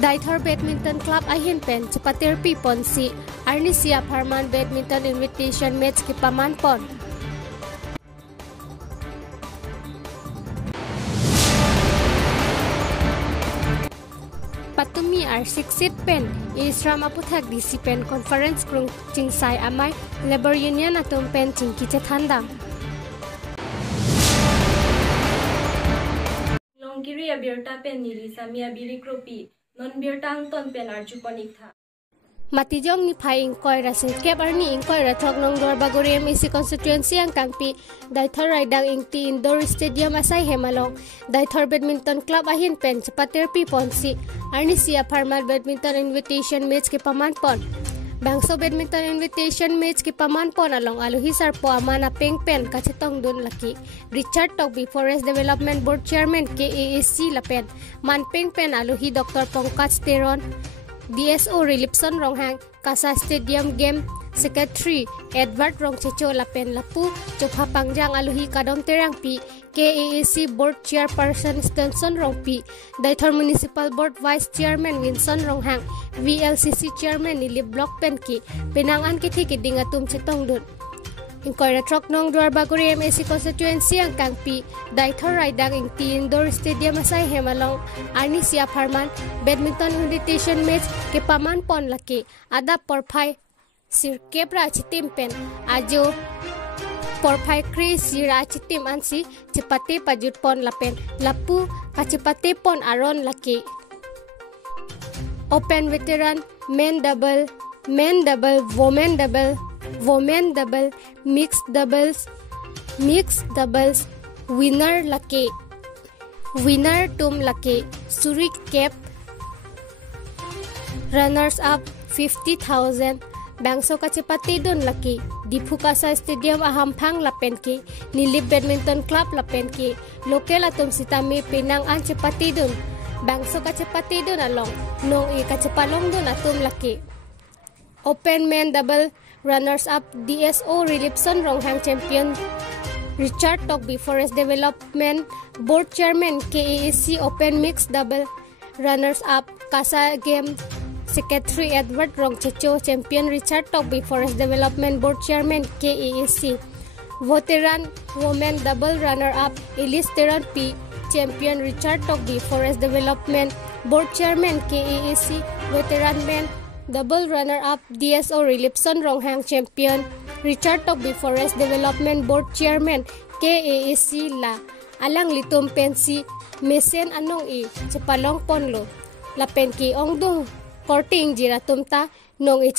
Daithor Badminton Club ahin pen cepatir pi pensi. Arni siap Harman Badminton Invitation Match ki paman pon. Patumi Arsik sit pen E Shram aphuthak DC pen Conference krung chingsai amai Labor Union atum pen chingki chethandam. Longkiri abirta pen nili samia biri kropi non birtang ton pen arjupanik tha. Matijong ni phai ingkoi rasin kep arni ingkoi rathok nong dor bagori MEC constituency ang kangpi Daithor raidang ingti indoor stadium asai hemalong Daithor Badminton Club ahin pen cepatir pi ponsi arni siap Harman Badminton Invitation Match ki paman pon. Bangso Badminton Invitation Match ki paman pon along aluhi sarpo amana peng pen kachetong dun laki Richard Togbi Forest Development Board Chairman KAAC lapen man peng pen aluhi Dr. Pongkaj Teron DSO Relipson Ronghang Kasa Stadium Game Secretary Edward Rongchecho lapen lapu Chokha Pangjang aluhi kadom terang pi KAAC Board Chairperson Stenson Rongpi Daithor Municipal Board Vice Chairman Winson Ronghang VLCC Chairman Nili Block Penki Penangan kithi kiding atum chetong dun Ingkoi ratrok nong duar bagori MEC constituency ang kangpi Daithor raidang ingti indoor stadium asai hemalong arni siap Harman Badminton Invitation Match ke paman pon laki ada porphai sir kebra chitim pen ajo porphai kri sira chitim ansi cepate pajut pon lapen lapu kacipate pon aron laki open veteran men double women double mixed doubles winner tum laki surik cap runners up 50,000 bangso kacipati dun laki Dipukasa Stadium ahamphang lapen ki Nilip Badminton Club lapen ki local atum sitami pinang an cepati dun bangso kacipati dun along nong I kacipalong dun atum laki open men double runners up DSO Relipson Ronghang champion Richard Togbi Forest Development Board Chairman KAAC open mixed double runners up Kasa Game Secretary Edward Rongchecho champion Richard Togbi Forest Development Board Chairman KAAC veteran women double runner up Elise Teran P champion Richard Togbi Forest Development Board Chairman KAAC veteran men double runner-up DSO Relipson Ronghang champion Richard Togbi Forest Development Board Chairman KAAC la alang litum pensi mesen anong I cepalong ponlo lapen ki ongdong korting jiratum ta nong I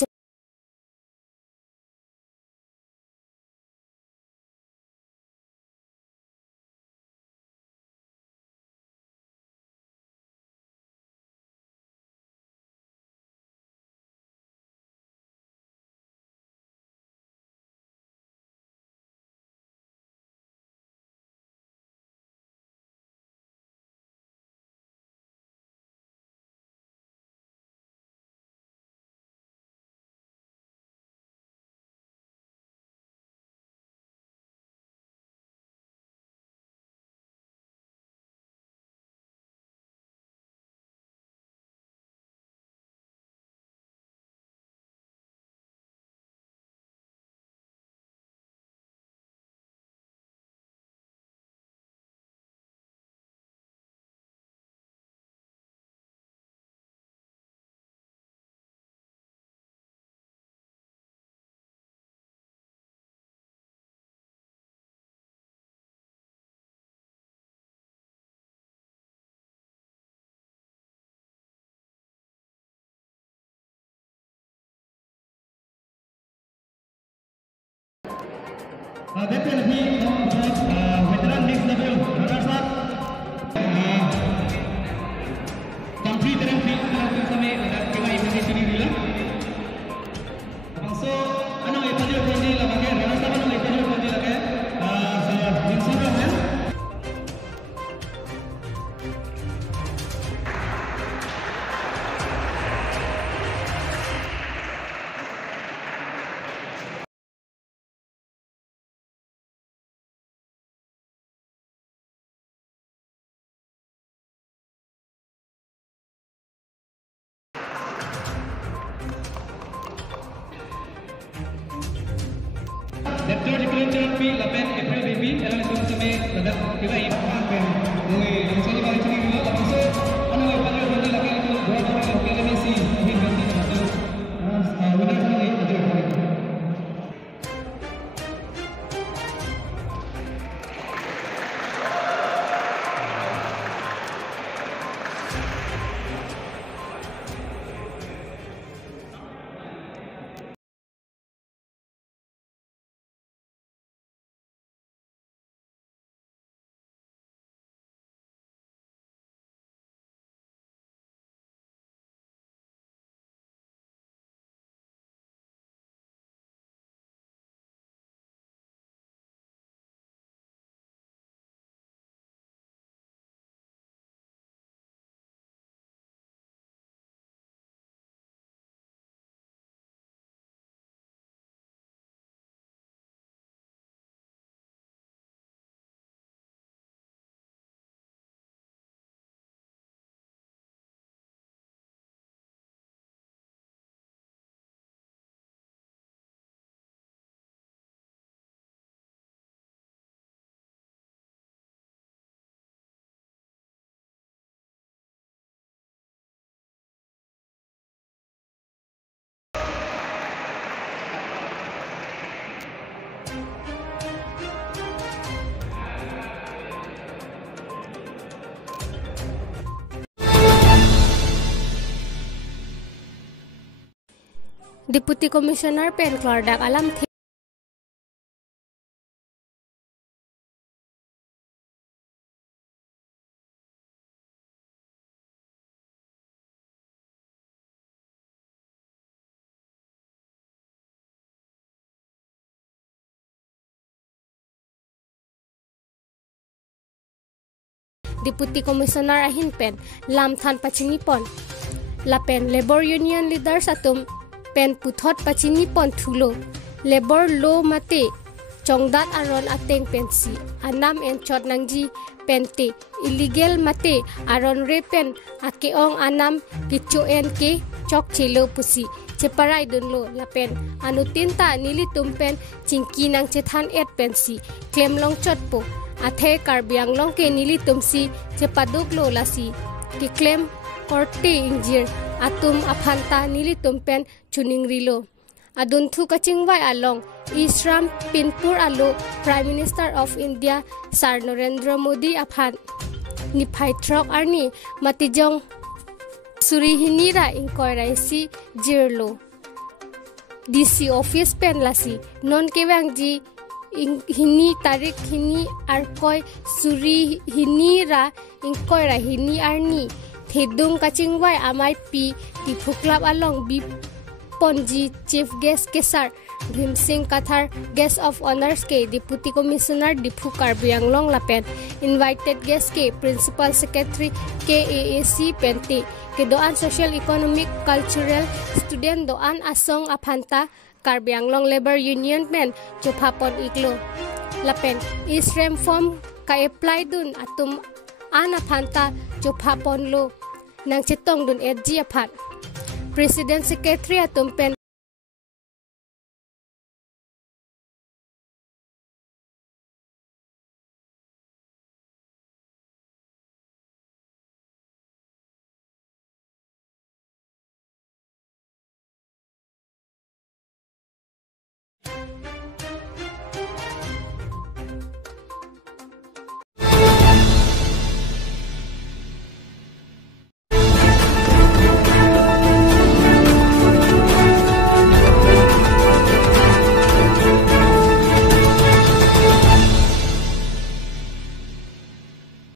Veteran mixed double runners up country terang fi sampai kena invitation ini lah. So ano ipadio ko nila bagay runners up ano ipadio ko nila kaya sa Instagram ya. pi lapen April baby elang itu sampai pada kita ini aphan pen. Oi, langsung balik sini dulu. Langsung anu panggil panggil lagi itu dua orang yang pensi ahin pensi satu. Udah sana ni aja. Deputy Commissioner pen klaardak alam Deputy Commissioner ahin pen lam than pachini pon lapen labor union leaders atum pen puthot pachini pon thulo labor law mate chongdat aron ateng pensi anam en chot nangji pente illegal mate aron repen akeong anam kicho en ke chok chelo pusi cheparai dunlo lapen anutinta nili tumpen chingki nang chethan et pensi klem long chot po athe karbi anglong ke nili tumsi chepaduk lo lasi ki klem korte injir atum aphanta nili tumpen chuning rilo adun thu kachingwai along E Shram pinpur alo Prime Minister of India Sir Narendra Modi aphan ni phaitrok arni matijong surihinira inkoi raisi jirlo DC office pen lasi non kewang ji hini tarik hini arkoi suri hini ra inkoi ra hini arni thedung kachingwai amai pi ti phuklap along bi ponji chief guest kesar Bhim Singh Kathar guest of honors ke deputy commissioner diphu karbi anglong lapen invited guest ke principal secretary KAAC pente ke doan social economic cultural student doan asong aphanta karbi anglong labor union men chethapon iglo lapen E Shram form ka apply dun atum an aphanta chethapon lo nang chetong dun FG aphan president secretary atum pen